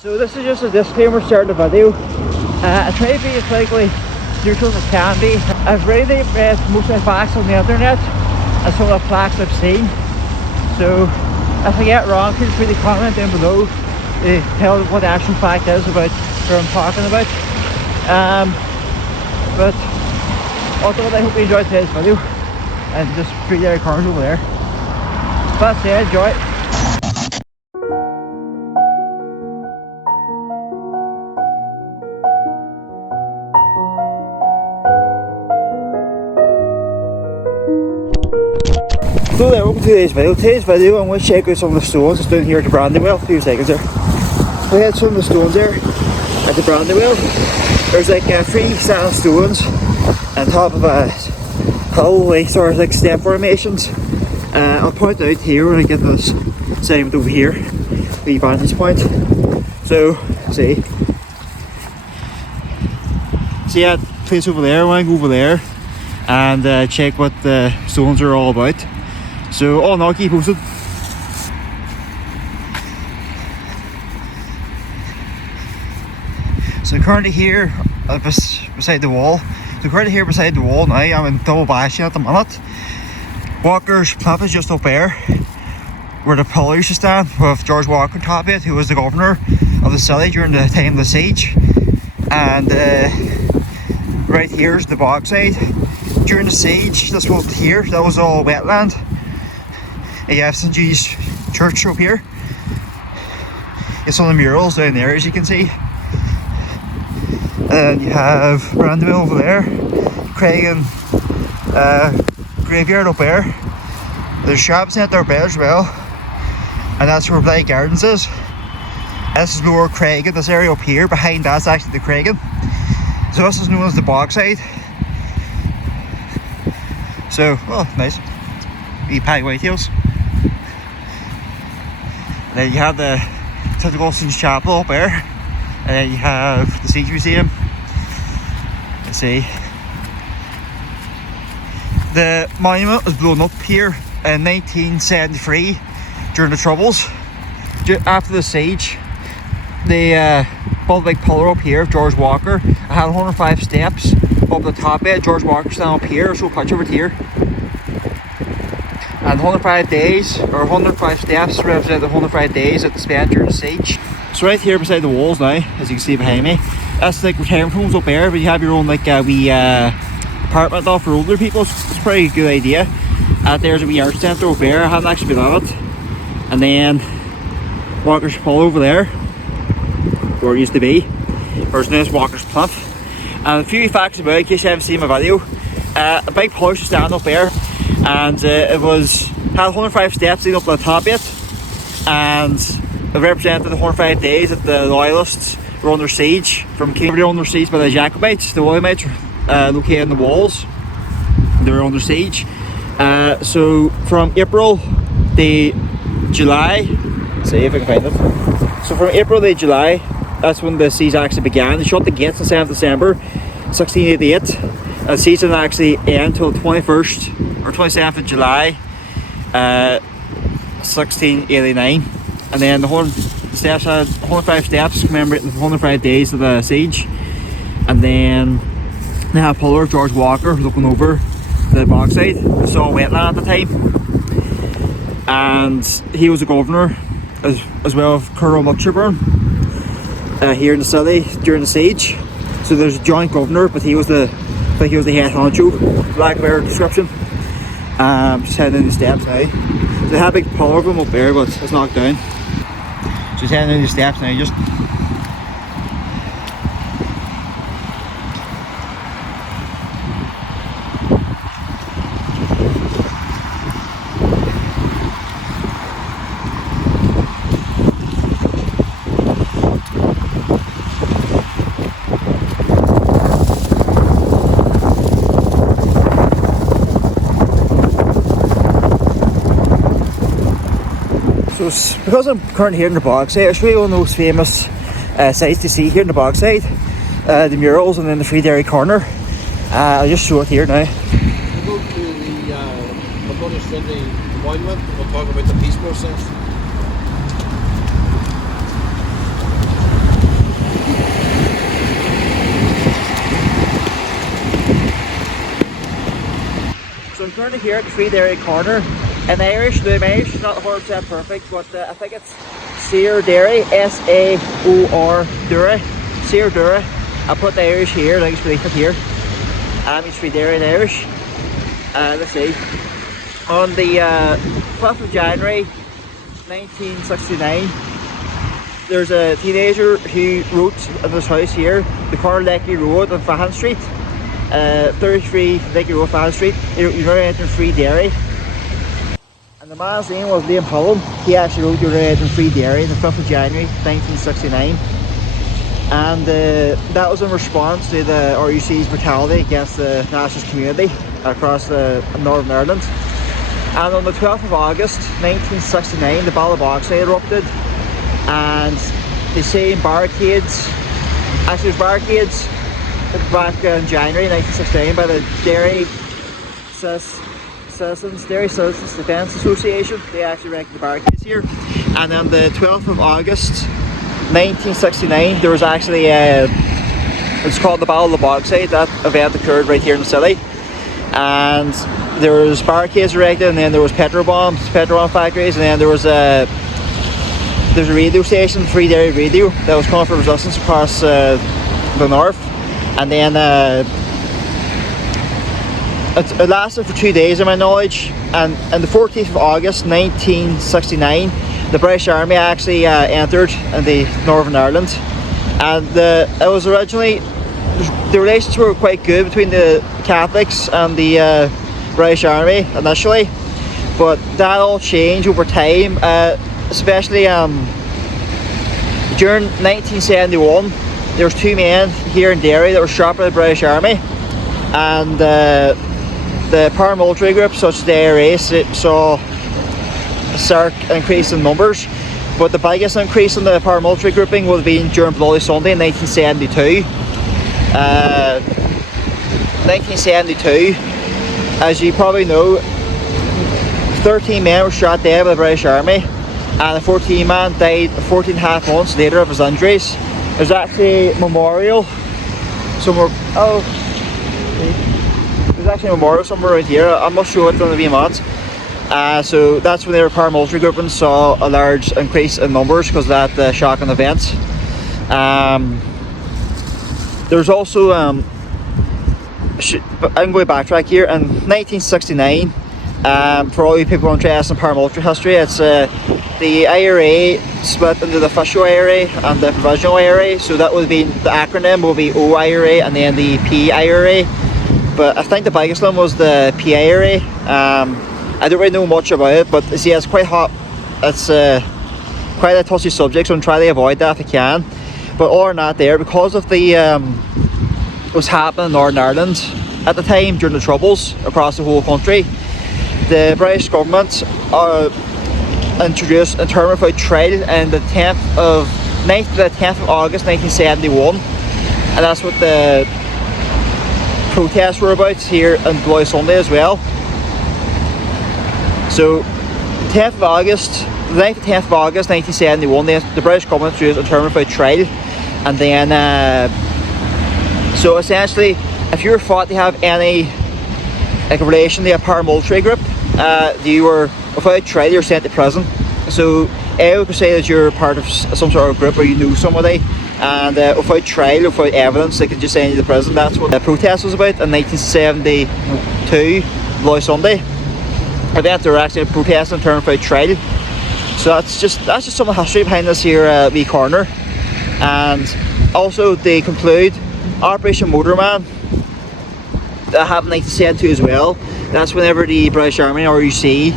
So this is just a disclaimer starting the video. I try to be as likely neutral as I can be. I've really read most of the facts on the internet and some of the facts I've seen. So if I get it wrong, feel free to comment down below to tell what the actual fact is about what I'm talking about. But ultimately, I hope you enjoyed today's video and just 3 Derry corners over there. But that's it, enjoy. So there, welcome to today's video. Today's video, I'm going to check out some of the stones that's down here at the Brandywell. A few seconds there. We had some of the stones there at the Brandywell. There's like 3 sand stones on top of a hill, like sort of like step formations. I'll point out here when I get this segment over here, the vantage point. So, see that place over there. I want to go over there and check what the stones are all about. So, all in all, keep posted. So currently here beside the wall. So currently here beside the wall now, I'm in double bashing at the minute. Walker's pump is just up there, where the pillar used to stand with George Walker on top of it, who was the governor of the city during the time of the siege. And right here is the Bogside. During the siege, this was here, that was all wetland. And you have St. G's Church up here. It's on the murals down there, as you can see. And you have Brandywell over there, Craig and graveyard up there. There's shops out there as well, and that's where Blight Gardens is. This is Lower Craigan, this area up here. Behind that's actually the Craigan. So this is known as the Bogside. So, well, nice. Wee pie whitetails. And then you have the St. Augustine's Chapel up there. And then you have the Siege Museum. Let's see. The monument was blown up here in 1973 during the Troubles. After the siege, they built a big pillar up here of George Walker. It had 105 steps up the top of it. George Walker standing up here, so a picture of it here. And 105 days, or 105 steps, represent the 105 days that they spent during the siege. So right here beside the walls now, as you can see behind me, that's like retirement homes up there, but you have your own like wee apartment off for older people. It's a pretty good idea. There's a wee art centre over there. I haven't actually been on it. And then Walker's Pull over there, where it used to be. There's now Walker's Plinth. And a few facts about it, in case you haven't seen my video. A big pillar used to stand up there, and it had 105 steps leading up to the top of it, and it represented the 105 days that the loyalists were under siege from King. They were under siege by the Jacobites, the Williamites, located in the walls. They were under siege. So from April to July, let's see if I can find it. So from April to July, that's when the siege actually began. They shut the gates on 7th December 1688. The siege didn't actually end until the 21st or 27th of July 1689. And then the steps had 105 steps commemorating the 105 days of the siege. And then they had a pillar of George Walker looking over the Bogside. It was all wetland at the time. And he was the governor as well as Colonel Muckcherburn here in the city during the siege. So there's a joint governor, but he was the head honcho, for lack of a better description. Just heading down the steps now. So they had a big pillar of him up there, but it's knocked down. So he's heading down the steps now, just So because I'm currently here in the Bogside, it's really one of the most famous sights to see here in the Bogside. The murals and then the 3 Derry corner. I'll just show it here now. We'll go to the Londonderry monument and we'll talk about the peace process. currently here at the Free Derry corner. In Irish, my Irish is not 100% perfect, but I think it's Saor Derry, S-A-O-R Derry, Saor Derry. I'll put the Irish here, I think it's really here. It's Free Derry in Irish. Let's see. On the 12th of January 1969, there's a teenager who wrote in this house here, the corner Lecky Road on Fahan Street, 33 Lecky Road, Fahan Street. You're entering Free Derry. And the man's name was Liam Hullen. He actually wrote You're entering Free Derry on the 5th of January 1969. And that was in response to the RUC's brutality against the nationalist community across Northern Ireland. And on the 12th of August 1969, the Battle of Bogside erupted, and the same barricades, actually there's barricades back in January 1969 by the Derry Citizens Defence Association. They actually erected the barricades here. And on the 12th of August 1969, there was actually it's called the Battle of Bogside. That event occurred right here in the city, and there was barricades erected, and then there was petrol bomb factories, and then there's a radio station, Free Derry Radio, that was calling for resistance across the north. And then it lasted for 2 days, in my knowledge. And on the 14th of August 1969, the British Army actually entered into Northern Ireland, and it was originally, the relations were quite good between the Catholics and the British Army initially, but that all changed over time, especially during 1971. There was 2 men here in Derry that were shot by the British Army, and the paramilitary groups such as the IRA saw a stark increase in numbers, but the biggest increase in the paramilitary grouping would have been during Bloody Sunday in 1972. 1972, as you probably know, 13 men were shot dead by the British Army, and a 14 man died 14 and a half months later of his injuries. There's actually a memorial somewhere. There's actually a memorial somewhere right here. I'm not sure it's going to be much. So that's when they were paramilitary grouping, saw a large increase in numbers because of that shocking event. There's also I'm going to backtrack here. In 1969, for all you people interested in paramilitary history, it's the IRA split into the official IRA and the provisional IRA. So that would be, the acronym will be OIRA and then the PIRA. But I think the biggest one was the PIRA. I don't really know much about it, but see, it's quite hot. It's quite a touchy subject, so I'm trying to avoid that if I can. But other than that, there, because of the what's happening in Northern Ireland at the time during the Troubles across the whole country, the British government introduced a term without trial on the 9th to the 10th of August 1971, and that's what the protests were about here on Bloody Sunday as well. So, 10th of August, the 9th to 10th of August 1971, the British government introduced a term without trial, and then so essentially, if you were thought to have any relation to a paramilitary group, you were, without trial, you're sent to prison. So anyone could say that you're part of some sort of group or you knew somebody, and without trial, without evidence, they could just send you to prison. That's what the protest was about in 1972, Bloody Sunday. Event they were actually protesting in terms without trial. So that's just some of the history behind this here wee corner. And also, they conclude Operation Motorman that happened in 1972 as well. That's whenever the British Army, or RUC,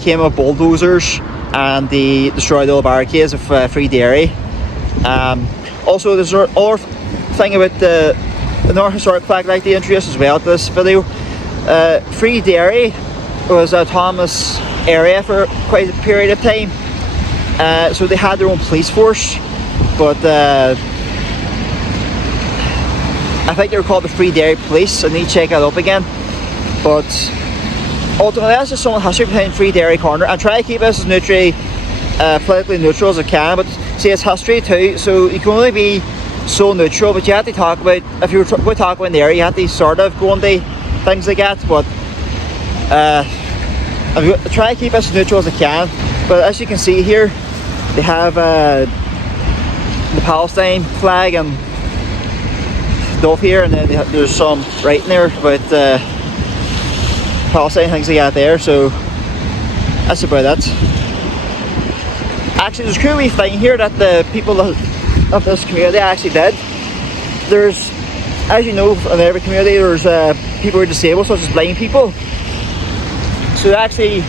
came with bulldozers and they destroyed all the barricades of Free Derry. Also, there's another thing about another historic fact I'd like to introduce as well to this video. Free Derry was an autonomous area for quite a period of time. So they had their own police force, but I think they were called the Free Derry Police. I need to check that up again. But ultimately, that's just some of the history behind Free Derry Corner. I try to keep this as politically neutral as I can, but see, it's history too, so you can only be so neutral, but you have to talk about, if you were going to talk about an area, you have to sort of go into things like that. But I try to keep as neutral as I can, but as you can see here, they have the Palestine flag and stuff here, and then there's some writing there about Palestine, things like that there, so that's about it. Actually, there's a cool wee thing here that the people of this community actually did. There's, as you know, in every community there's people who are disabled, such as blind people. So actually,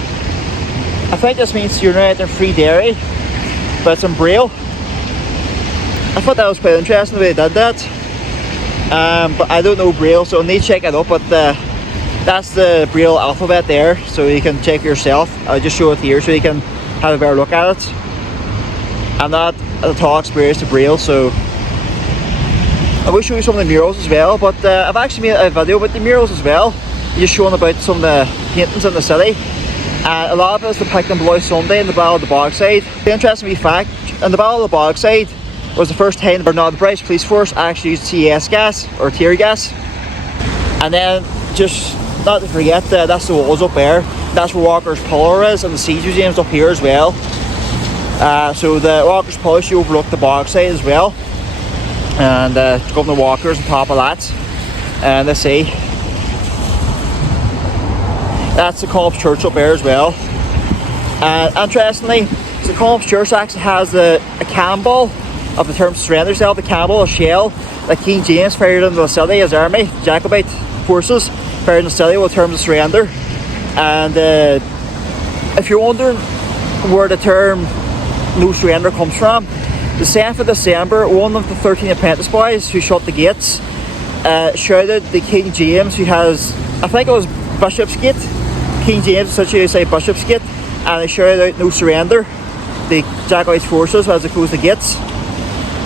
I think this means you're now in free Derry, but it's in Braille. I thought that was quite interesting the way they did that. But I don't know Braille, so I need to check it up. But that's the Braille alphabet there, so you can check yourself. I'll just show it here so you can have a better look at it. I'm not at all experienced with Braille, so I will show you some of the murals as well. But I've actually made a video about the murals as well, just showing about some of the paintings in the city. A lot of it is depicting Bloody Sunday in the Battle of the Bogside. The interesting wee fact, in the Battle of the Bogside was the first time the British police force actually used TS gas, or tear gas. And then, just not to forget, that's the walls up there. That's where Walker's Pillar is, and the Siege Museum's up here as well. So the Walker's Pillar, you overlook the Bogside as well. And Governor Walker's on top of that. And let's see, that's the Columns Church up there as well. Interestingly, the Columns Church actually has a cannonball of the term surrender cell, the cannonball, a shell that King James fired into the city as army, Jacobite forces fired into the city with terms of surrender. And if you're wondering where the term no surrender comes from, the 7th of December, one of the 13 apprentice boys who shut the gates shouted the King James, who has, I think it was Bishopsgate, King James essentially say Bishopsgate, and they shouted out no surrender, the Jacobite forces, as they closed the gates.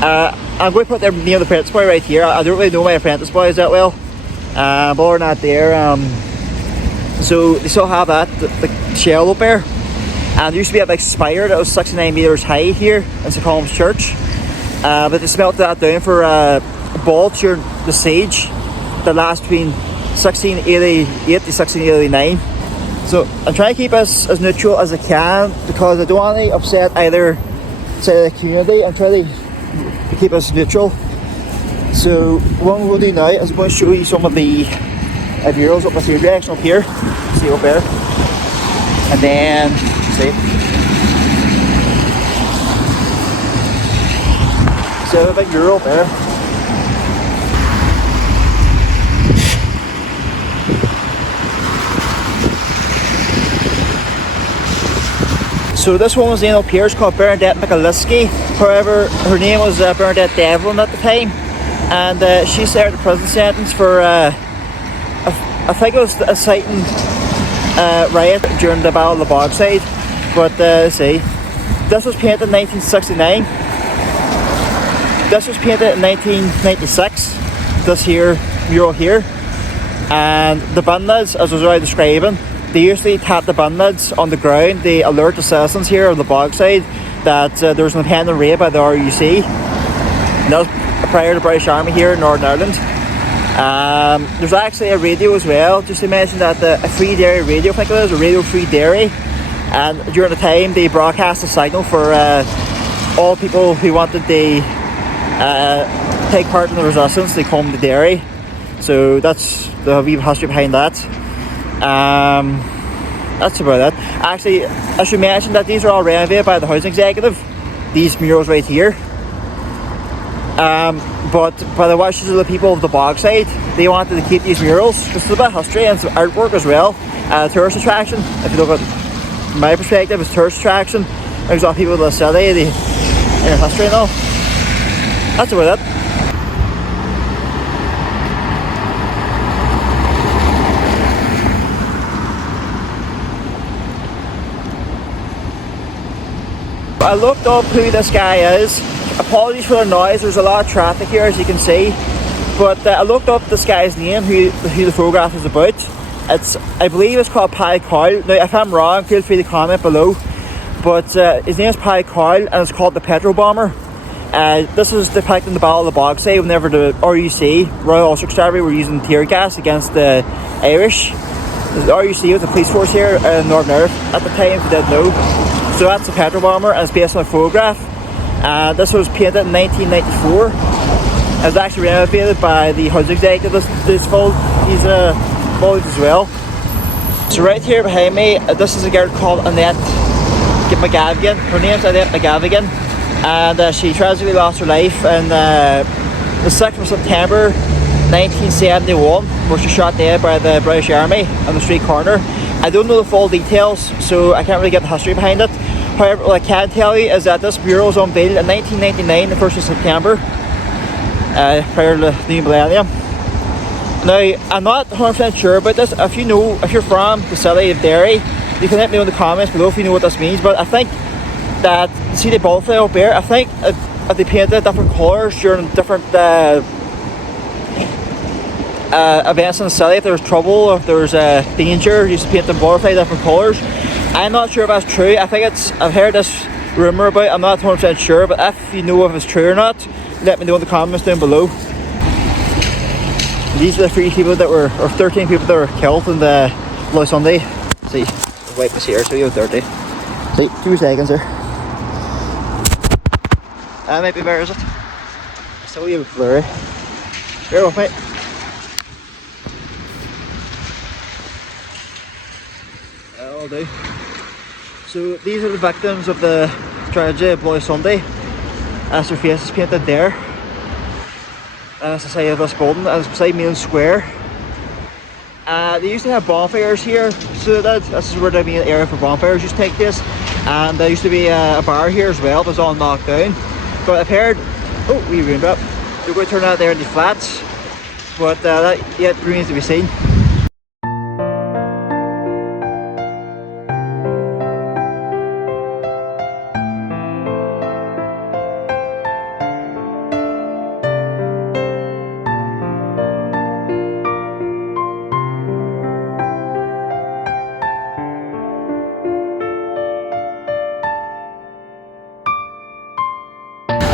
I'm going to put their name of the apprentice boy right here. I don't really know my apprentice boys that well, but they're not there. So they still have that, the shell up there. And there used to be a big spire that was 69 metres high here in St Columns Church, but they smelted that down for a ball during the siege that lasted between 1688 to 1689. So I'm trying to keep us as neutral as I can, because I don't want to upset either side of the community. I'm trying to keep us neutral. So what we'll do now is I'm going to show you some of the murals up this direction up here. See up there, and then see. So a big mural up there. So this one was in up here, it's called Bernadette Michalewski. However, her name was Bernadette Devlin at the time, and she served a prison sentence for I think it was a inciting riot during the Battle of the Bogside. But see, this was painted in 1969. This was painted in 1996. This here mural here, and the bin lids, as I was already describing, they usually tap the bin lids on the ground. They alert the citizens here on the Bogside that there was an impending raid by the RUC. And that was prior to the British Army here in Northern Ireland. There's actually a radio as well, just to mention that a Free Derry radio, I think it is, a Radio Free Derry. And during the time they broadcast a signal for all people who wanted to take part in the resistance, they come to Derry. So that's the wee history behind that. That's about it. Actually, I should mention that these are all renovated by the housing executive, these murals right here. But by the wishes of the people of the Bogside, they wanted to keep these murals. This is a bit of history and some artwork as well. Tourist attraction, if you look at my perspective, it's tourist attraction. There's a lot of people in the city, in history and all. That's about it. I looked up who this guy is. Apologies for the noise, there's a lot of traffic here as you can see. But I looked up this guy's name, who the photograph is about. I believe it's called Paddy Coyle. Now if I'm wrong, feel free to comment below. But his name is Paddy Coyle and it's called the Petro Bomber. This was depicting the Battle of the Bogside whenever the RUC, Royal Ulster Constabulary, were using tear gas against the Irish. The RUC was a police force here in Londonderry at the time, if you didn't know. So that's the petrol bomber, and it's based on a photograph. This was painted in 1994. It was actually renovated by the House Executive this fall. He's involved as well. So right here behind me, this is a girl called Annette McGavigan. Her name's Annette McGavigan, and she tragically lost her life in the 6th of September 1971, where she was shot dead by the British Army on the street corner. I don't know the full details, so I can't really get the history behind it. However, what I can tell you is that this mural was unveiled in 1999, the 1st of September, prior to the new millennium. Now, I'm not 100% sure about this. If you're from the city of Derry, you can let me know in the comments below if you know what this means. But I think that, see the butterfly up there, I think if they painted different colours during different events in the city, if there's trouble or if there's danger, you used to paint the butterfly different colours. I'm not sure if that's true. I've heard this rumour about it. I'm not 100% sure, but if you know if it's true or not, let me know in the comments down below. These are the 13 people that were killed in the Bloody Sunday. See, I'll wipe this here so you're dirty. See, 2 seconds there. That might be better, is it? Still you blurry. Bear with me. That'll do. So these are the victims of the tragedy of Bloody Sunday. As their faces painted there. And that's the side of this building, and it's beside Main Square. They used to have bonfires here, so this is where the main area for bonfires used to take place. And there used to be a bar here as well, but it's all knocked down. But I've heard, oh, we ruined it. They're going to turn that there into flats, but that yet remains to be seen.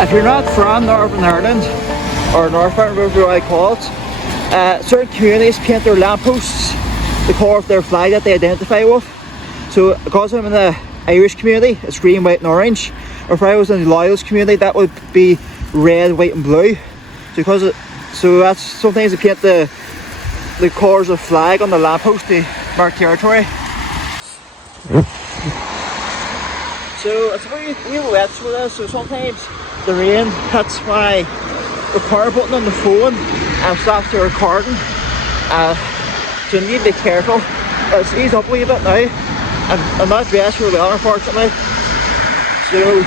If you're not from Northern Ireland, or Northern, whatever I call it, certain communities paint their lampposts the colour of their flag that they identify with. So because I'm in the Irish community, it's green, white and orange. Or if I was in the Loyalist community, that would be red, white and blue. So that's sometimes they paint the colours of flag on the lamppost to mark territory. So it's very wet, so sometimes the rain hits my record button on the phone and stops the recording. So you need to be careful. It's eased up a wee bit now. I'm not dressed really well, unfortunately. So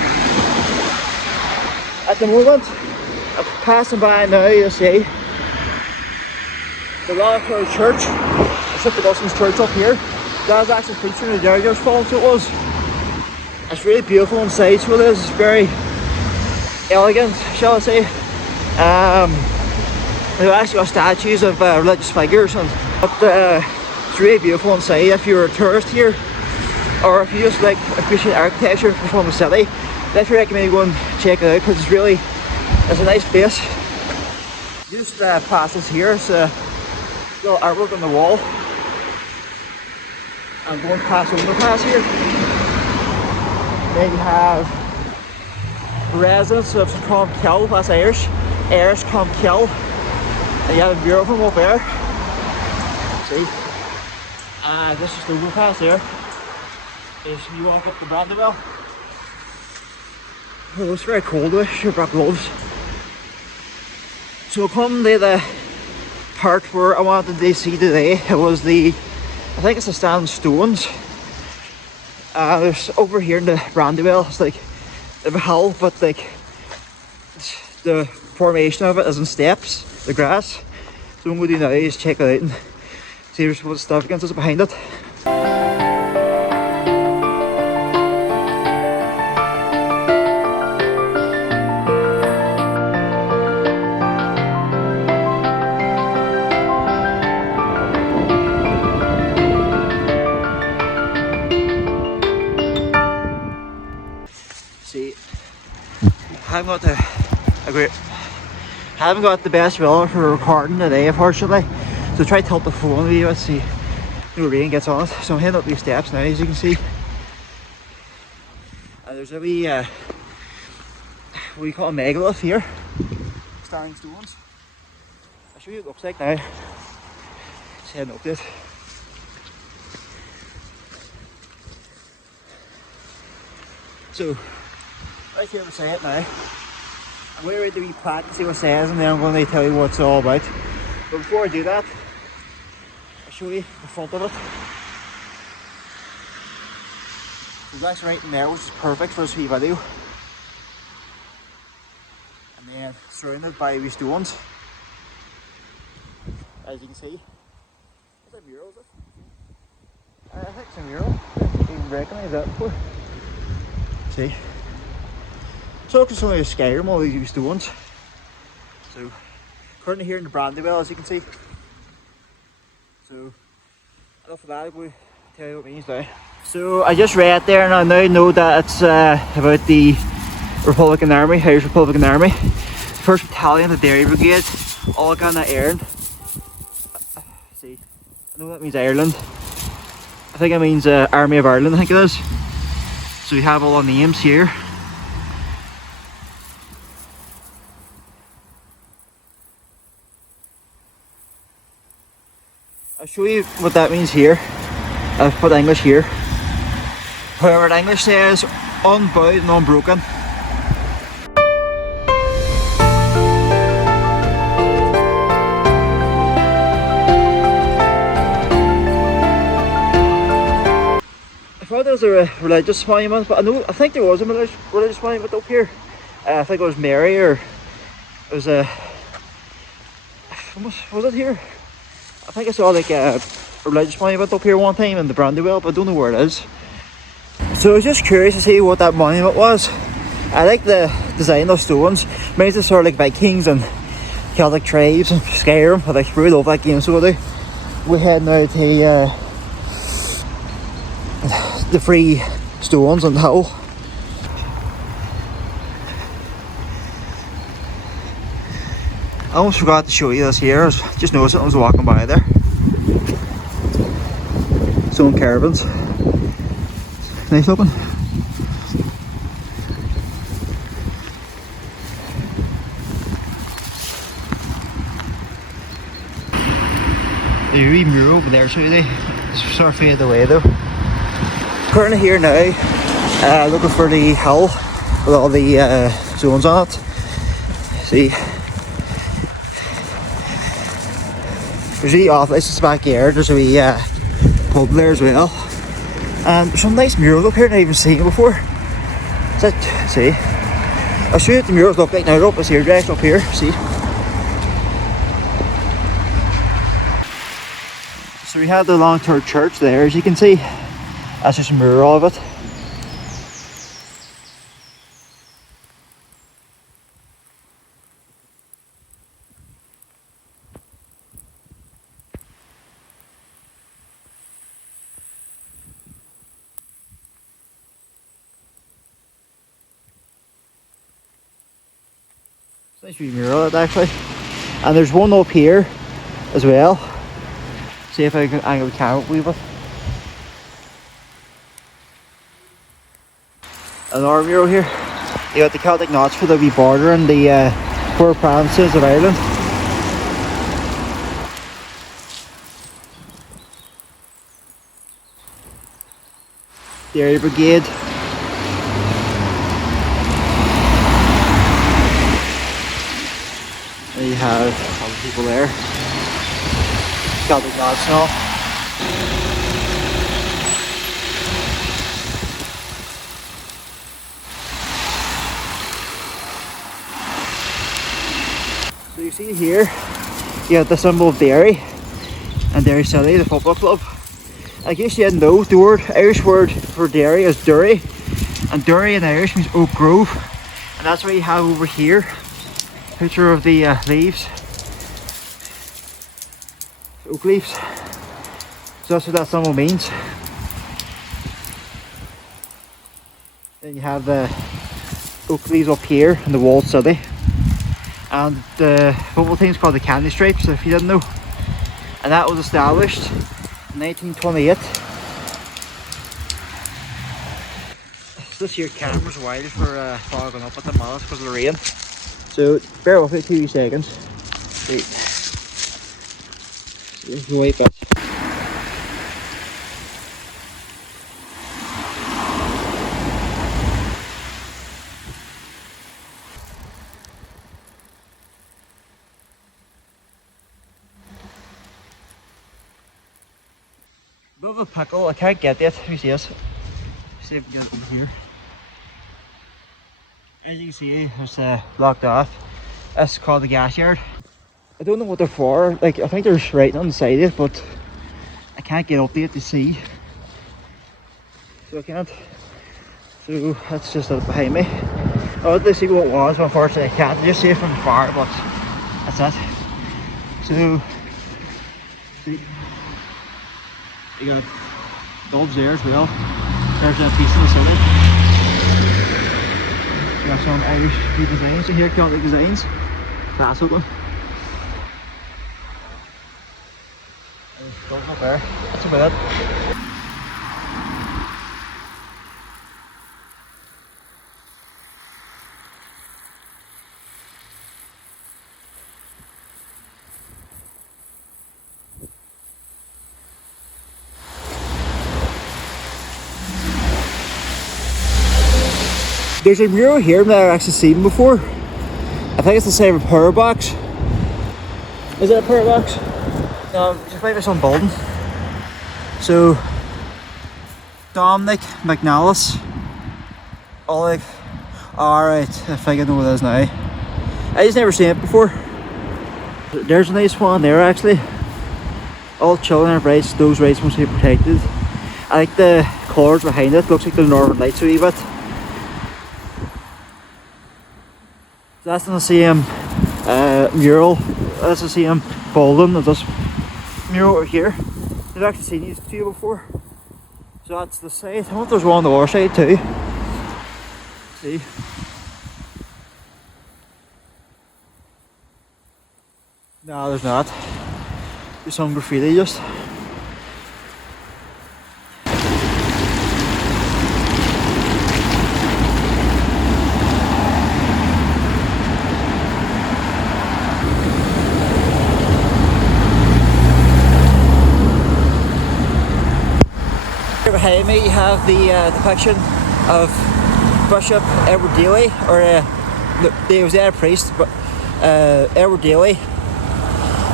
at the moment, I'm passing by now, you see the Londonderry church. It's at the Dustin's church up here. That was actually featured in the Derry fall, so it was. It's really beautiful inside, so it is. It's very elegant, shall I say. They've actually got statues of religious figures, but it's really beautiful inside. If you're a tourist here, or if you just like appreciate architecture from the city, definitely recommend you go and check it out, because it's a nice place. Just past us here, it's a little artwork on the wall. I'm going past the overpass here. Then you have residents of Clonkill, that's Irish Clonkill. And you have a mural from up there. See? This is the overpass there. If you walk up the Brandywell. Oh, it's very cold though, sure brought gloves. So come to the part where I wanted to see today. It was I think it's the Stand Stones. There's over here in the Brandywell, it's like a hill, but like the formation of it is in steps, the grass. So what I'm going to do now is check it out and see what the significance is behind it. See, I haven't got the best weather for recording today, unfortunately. So try to tilt the phone with you. Let's see. no rain gets on it. So I'm heading up these steps now, as you can see. And there's a wee, what do you call a megalith here. Standing stones. I'll show you what it looks like now. Just heading up this. So, right here beside it now. I'm going to read the wee plaque and see what it says, and then I'm going to tell you what it's all about. But before I do that, I'll show you the front of it. There's actually right in there, which is perfect for this wee video. And then surrounded by wee stones. As you can see. Is that a mural, is it? I think it's a mural. I didn't even recognise that before. See? So it's only a Skyrim, all these wee stones. So, currently here in the Brandywell, as you can see. So, enough of that, I'll go tell you what it means now. So, I just read there and I now know that it's about the Republican Army, Irish Republican Army. First Battalion, the Derry Brigade, all got that errand. See, I know that means Ireland. I think it means Army of Ireland, I think it is. So, we have all our names here. I'll show you what that means here. I've put English here. However, the English says unbowed and unbroken. I thought there was a religious monument, but I think there was a religious monument up here. I think it was Mary, or it was a. Was it here? I think I saw like a religious monument up here one time in the Brandywell, but I don't know where it is. So I was just curious to see what that monument was. I like the design of stones. Reminds me sort of like Vikings and Celtic tribes and Skyrim. I like really love that game, so I do. We're heading out to the free stones on the hill. I almost forgot to show you this here. I just noticed it when I was walking by there. Stone caravans. Nice looking. There's a wee mural over there, so it's sort of faded away though. Currently here now, looking for the hill with all the stones on it. See. There's a wee office, it's backyard, there's a wee pub there as well. And there's some nice murals up here that I haven't seen before. See? I'll show you what the murals look like now. They're up this here, direct up here, see? So we have the Londonderry church there, as you can see. That's just a mural of it. Nice wee mural actually. And there's one up here as well. See if I can angle the camera up a wee bit. Another mural here. You got the Celtic knots for the wee border and the 4 provinces of Ireland. Derry Brigade. There you have all the people there. Celtic knots and all. So you see here, you have the symbol of Derry and Derry City, the football club. I guess you didn't know, the Irish word for Derry is Derry, and Derry in Irish means Oak Grove, and that's what you have over here. Picture of the leaves, oak leaves. So that's what that symbol means. Then you have the oak leaves up here in the walled city, and the football team's called the Candy Stripes, if you didn't know. And that was established 1928. This here camera's wild for fogging up at the minute because of the rain. So bear with it 2 seconds. Wait. Wait back. Bit of a pickle, I can't get it. Let me see it. See if we can get it from here. As you can see, it's blocked off. It's called the gas yard. I don't know what they're for. Like, I think there's writing on the side of it, but I can't get up there to see. So I can't. So that's just behind me. I wanted to see what it was, but unfortunately I can't. I just see it from far, but that's it. So, see, you got doves there as well. There's a piece in the city. You got some Irish designs in here, Celtic designs. Classic one. Doves up there. That's about it. There's a mural here that I've actually seen before. I think it's the same with Power Box. Is it a Power Box? No, just maybe some building. So, Dominic McNallis. Alright, I think I know what it is now. I just never seen it before. There's a nice one there actually. All children have rights, those rights must be protected. I like the colours behind it, looks like the Northern Lights a wee bit. That's the same mural, that's the same building as this mural over here. I've actually seen these two before. So that's the side. I wonder if there's one on the other side too. See? No, there's not. There's some graffiti just. Behind me you have the depiction of Bishop Edward Daly, or he was a priest, but Edward Daly.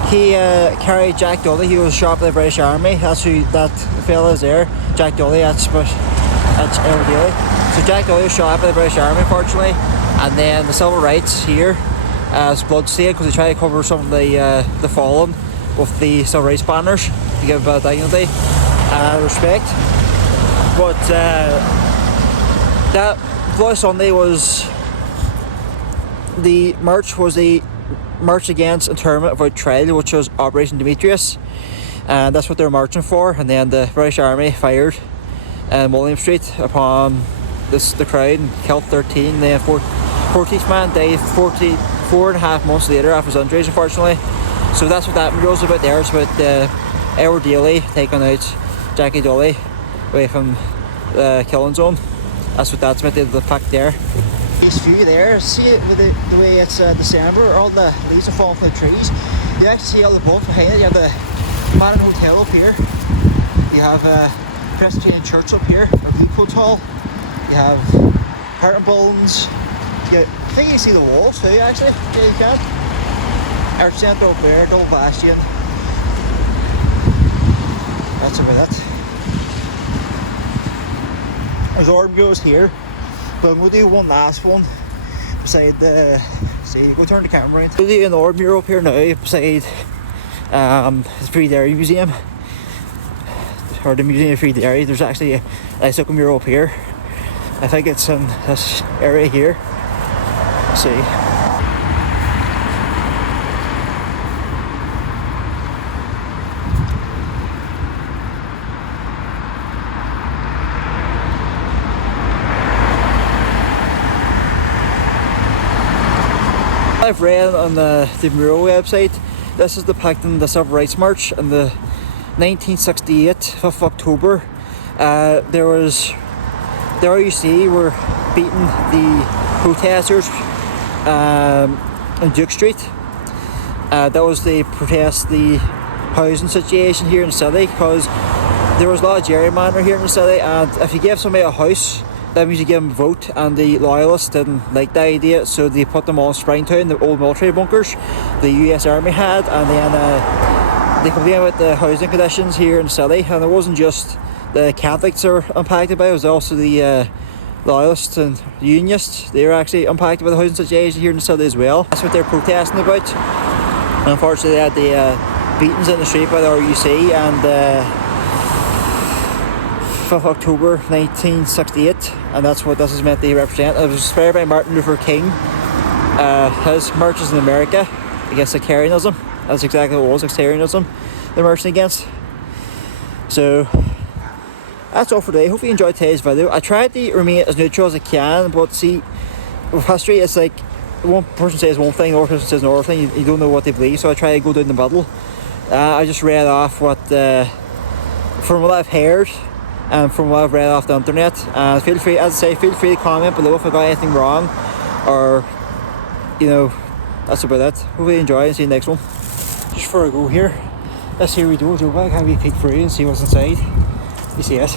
He carried Jack Dudley. He was shot by the British Army. That's who that fella is there. Jack Dudley. That's Edward Daly. So Jack Dudley was shot by the British Army, unfortunately, and then the civil rights here as bloodstained because they tried to cover some of the fallen with the civil rights banners to give dignity and respect. But that Bloody Sunday was the march against internment without trial, which was Operation Demetrius, and that's what they were marching for. And then the British Army fired in William Street upon the crowd and killed 13. And then 14th man died 4.5 months later after his injuries, unfortunately. So that's what that mural's about there. It's about Edward Daly taking out Jackie Dudley away from the killing zone. That's what that's meant to depict there. This view there, see it with the way it's December, all the leaves are falling from the trees. You actually see all the bulbs behind it. You have the Manor Hotel up here. You have Presbyterian Church up here, or Leapold Hall. You have apartment buildings. I think you can see the walls too, actually. Yeah, you can. Arch Centre up there, Double Bastion. That's about it. There's Orb goes here, but I'm going to do one last one beside the. See, go turn the camera around. We'll do an Orb mural up here now beside the Free Derry Museum, or the Museum of Free Derry. There's actually a nice looking mural up here. I think it's in this area here. Let's see. I've read on the mural website, this is depicting the Civil Rights March in the 1968, 5th of October. The RUC were beating the protesters on Duke Street. That was to protest the housing situation here in the city, because there was a lot of gerrymandering here in the city, and if you give somebody a house, that means you give them a vote, and the loyalists didn't like the idea, so they put them all in Springtown, the old military bunkers the US Army had, and then they complained about the housing conditions here in the city. And it wasn't just the Catholics that were impacted by it, it was also the loyalists and unionists. They were actually impacted by the housing situation here in the city as well. That's what they're protesting about. And unfortunately they had the beatings in the street by the RUC, and 5th October 1968, and that's what this is meant to represent. It was inspired by Martin Luther King, his marches in America against sectarianism. That's exactly what it was, sectarianism they're marching against. So that's all for today. Hope you enjoyed today's video. I tried to remain as neutral as I can, but see, with history it's like one person says one thing, the other person says another thing. You don't know what they believe, so I try to go down the middle. I just read off what from what I've heard and from what I've read off the internet. Feel free, as I say, feel free to comment below if I got anything wrong, or that's about it. Hope you enjoy and see you next one. Just before I go here, let's see we do bag, have a peek through and see what's inside. You see it?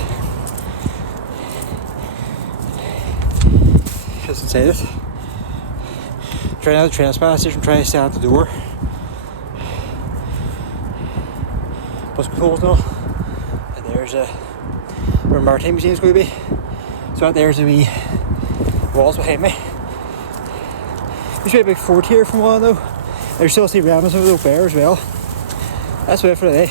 What's inside it? Try not to trespass, just try to stay out the door. Bus controls and all. And there's where Maritime Museum is going to be. So out there's the wee walls behind me. There's a big fort here from what I know. There's still see remnants of it up there as well. That's about it for today.